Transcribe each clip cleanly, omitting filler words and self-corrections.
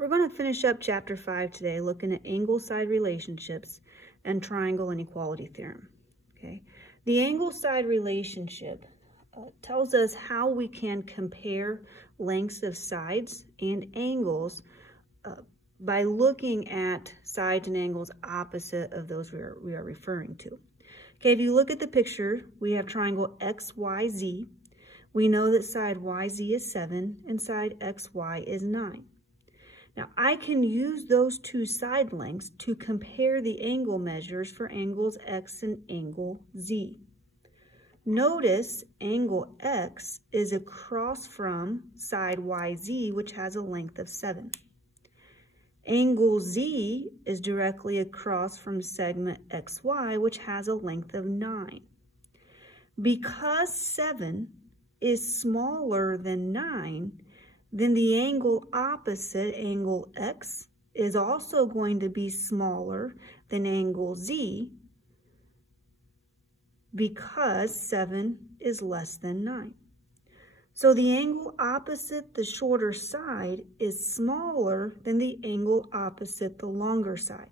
We're going to finish up Chapter 5 today, looking at angle-side relationships and triangle inequality theorem. Okay, the angle-side relationship tells us how we can compare lengths of sides and angles by looking at sides and angles opposite of those we are referring to. Okay, if you look at the picture, we have triangle XYZ. We know that side YZ is 7 and side XY is 9. Now, I can use those two side lengths to compare the angle measures for angles X and angle Z. Notice angle X is across from side YZ, which has a length of 7. Angle Z is directly across from segment XY, which has a length of 9. Because 7 is smaller than 9, then the angle opposite, angle X, is also going to be smaller than angle Z because 7 is less than 9. So the angle opposite the shorter side is smaller than the angle opposite the longer side.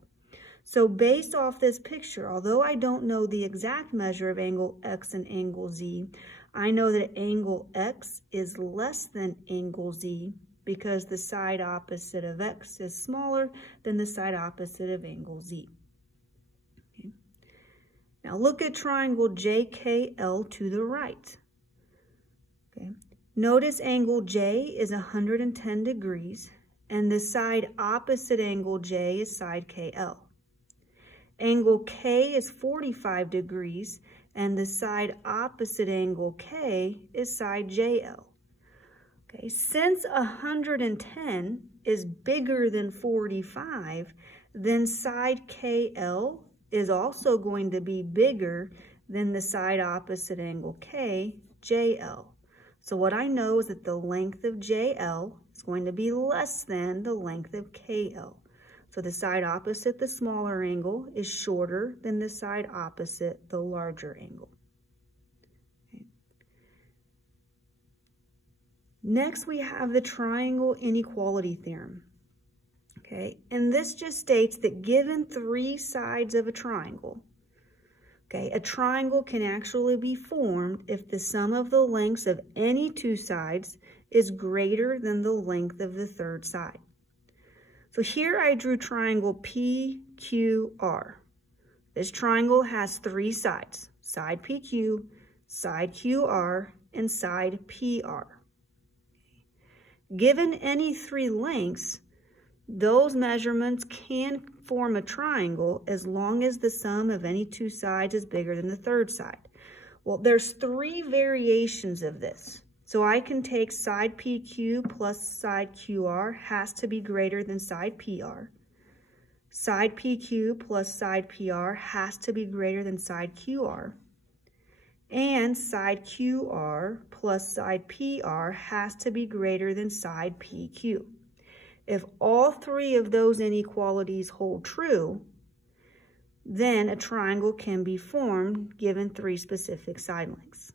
So based off this picture, although I don't know the exact measure of angle X and angle Z, I know that angle X is less than angle Z because the side opposite of X is smaller than the side opposite of angle Z. Okay. Now look at triangle JKL to the right. Okay. Notice angle J is 110 degrees and the side opposite angle J is side KL. Angle K is 45 degrees and the side opposite angle K is side JL. Okay, since 110 is bigger than 45, then side KL is also going to be bigger than the side opposite angle K, JL. So what I know is that the length of JL is going to be less than the length of KL. So the side opposite the smaller angle is shorter than the side opposite the larger angle. Okay. Next, we have the triangle inequality theorem. Okay, and this just states that given 3 sides of a triangle, okay, a triangle can actually be formed if the sum of the lengths of any 2 sides is greater than the length of the third side. So here I drew triangle PQR. This triangle has 3 sides, side PQ, side QR, and side PR. Given any 3 lengths, those measurements can form a triangle as long as the sum of any 2 sides is bigger than the third side. Well, there's 3 variations of this. So I can take side PQ plus side QR has to be greater than side PR. Side PQ plus side PR has to be greater than side QR. And side QR plus side PR has to be greater than side PQ. If all 3 of those inequalities hold true, then a triangle can be formed given 3 specific side lengths.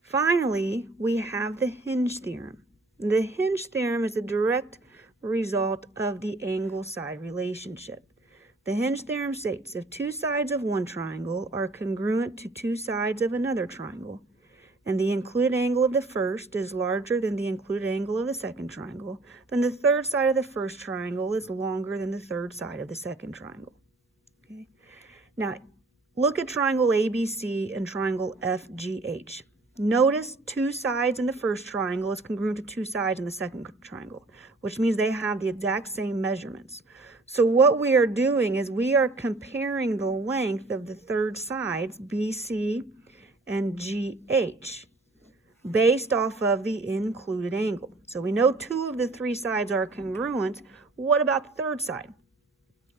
Finally, we have the hinge theorem. The hinge theorem is a direct result of the angle-side relationship. The hinge theorem states if 2 sides of one triangle are congruent to 2 sides of another triangle, and the included angle of the first is larger than the included angle of the second triangle, then the third side of the first triangle is longer than the third side of the second triangle. Okay. Now, look at triangle ABC and triangle FGH. Notice 2 sides in the first triangle is congruent to 2 sides in the second triangle, which means they have the exact same measurements. So what we are doing is we are comparing the length of the third sides, BC and GH, based off of the included angle. So we know 2 of the 3 sides are congruent. What about the third side?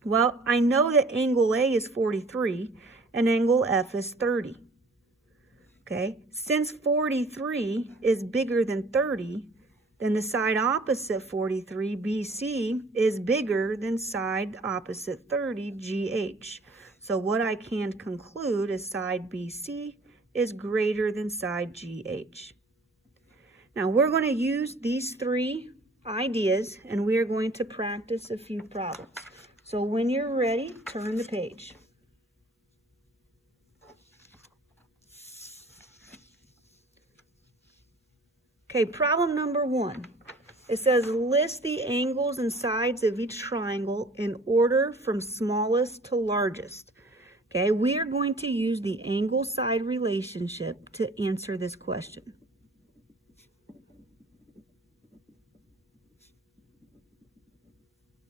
Well, I know that angle A is 43 and angle F is 30. Okay, since 43 is bigger than 30, then the side opposite 43, BC, is bigger than side opposite 30, GH. So what I can conclude is side BC is greater than side GH. Now we're going to use these 3 ideas, and we are going to practice a few problems. So when you're ready, turn the page. Okay, problem number 1. It says list the angles and sides of each triangle in order from smallest to largest. Okay, we are going to use the angle-side relationship to answer this question.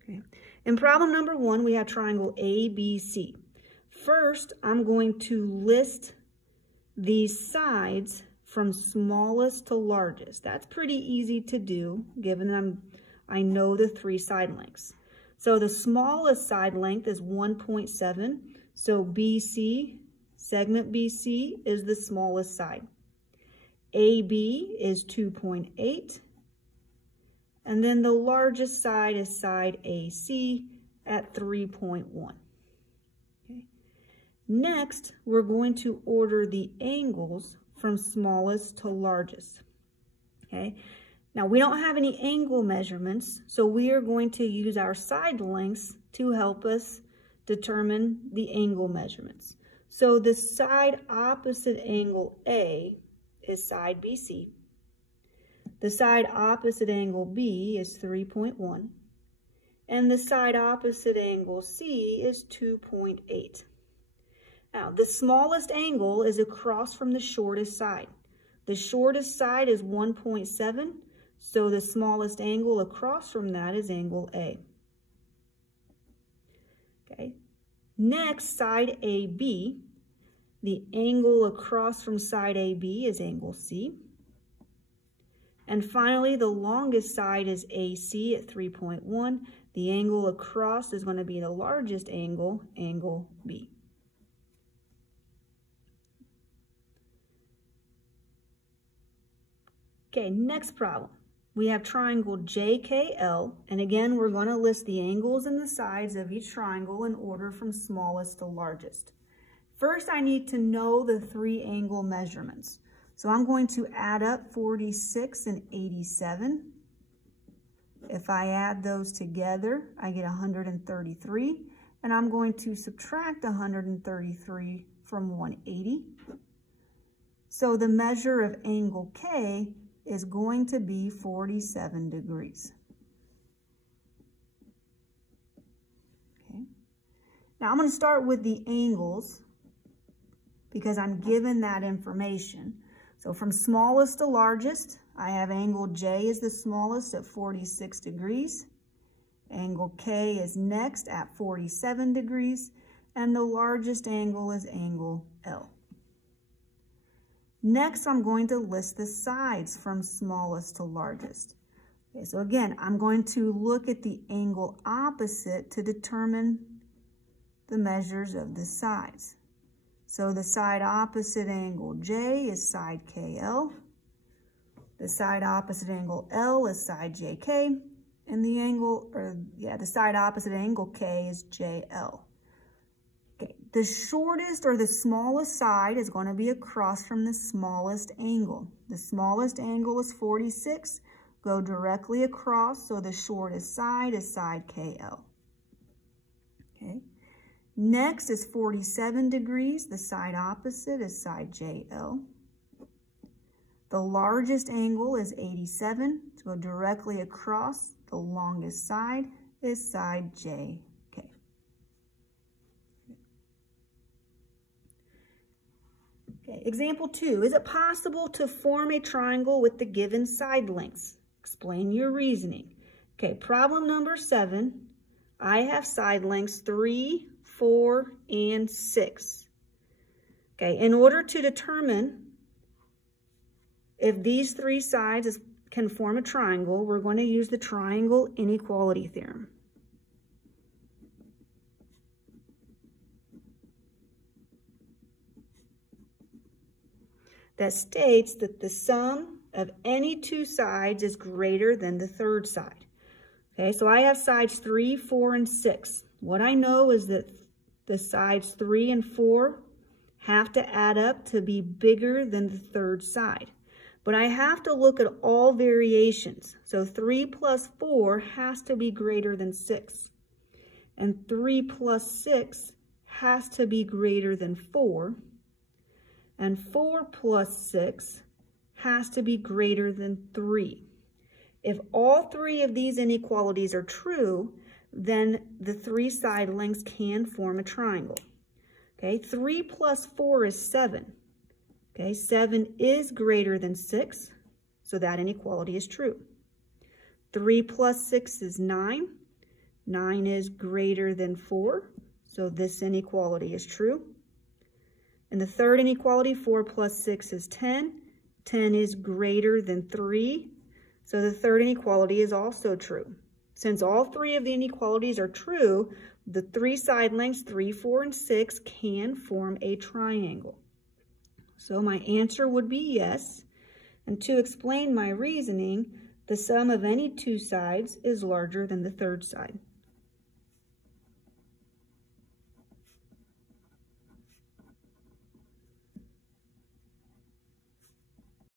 Okay. In problem number 1, we have triangle ABC. First, I'm going to list these sides from smallest to largest. That's pretty easy to do, given that I know the 3 side lengths. So the smallest side length is 1.7. So BC, segment BC, is the smallest side. AB is 2.8. And then the largest side is side AC at 3.1. Okay. Next, we're going to order the angles from smallest to largest. Okay. Now, we don't have any angle measurements, so we are going to use our side lengths to help us determine the angle measurements. So the side opposite angle A is side BC. The side opposite angle B is 3.1. And the side opposite angle C is 2.8. Now, the smallest angle is across from the shortest side. The shortest side is 1.7, so the smallest angle across from that is angle A. Okay. Next, side AB. The angle across from side AB is angle C. And finally, the longest side is AC at 3.1. The angle across is going to be the largest angle, angle B. Okay, next problem. We have triangle JKL, and again, we're going to list the angles and the sides of each triangle in order from smallest to largest. First, I need to know the 3 angle measurements. So I'm going to add up 46 and 87. If I add those together, I get 133, and I'm going to subtract 133 from 180. So the measure of angle K is going to be 47 degrees. Okay. Now I'm going to start with the angles because I'm given that information. So from smallest to largest, I have angle J is the smallest at 46 degrees. Angle K is next at 47 degrees. And the largest angle is angle L. Next, I'm going to list the sides from smallest to largest. Okay, so again, I'm going to look at the angle opposite to determine the measures of the sides. So the side opposite angle J is side KL. The side opposite angle L is side JK. And the side opposite angle K is JL. Okay, the shortest or the smallest side is going to be across from the smallest angle. The smallest angle is 46. Go directly across, so the shortest side is side KL. Okay. Next is 47 degrees. The side opposite is side JL. The largest angle is 87. To go directly across, the longest side is side JK. Okay, example 2. Is it possible to form a triangle with the given side lengths? Explain your reasoning. Okay, problem number 7. I have side lengths 3, 4, and 6. Okay, in order to determine if these 3 sides can form a triangle, we're going to use the triangle inequality theorem. That states that the sum of any 2 sides is greater than the third side. Okay, so I have sides 3, 4, and 6. What I know is that the sides 3 and 4 have to add up to be bigger than the third side. But I have to look at all variations. So 3 plus 4 has to be greater than 6. And 3 plus 6 has to be greater than 4. And 4 plus 6 has to be greater than 3. If all three of these inequalities are true, then the three side lengths can form a triangle. Okay, 3 plus 4 is 7. Okay, 7 is greater than 6, so that inequality is true. 3 plus 6 is 9. 9 is greater than 4, so this inequality is true. And the third inequality, 4 plus 6 is 10. 10 is greater than 3, so the third inequality is also true. Since all three of the inequalities are true, the three side lengths, 3, 4, and 6, can form a triangle. So my answer would be yes. And to explain my reasoning, the sum of any two sides is larger than the third side.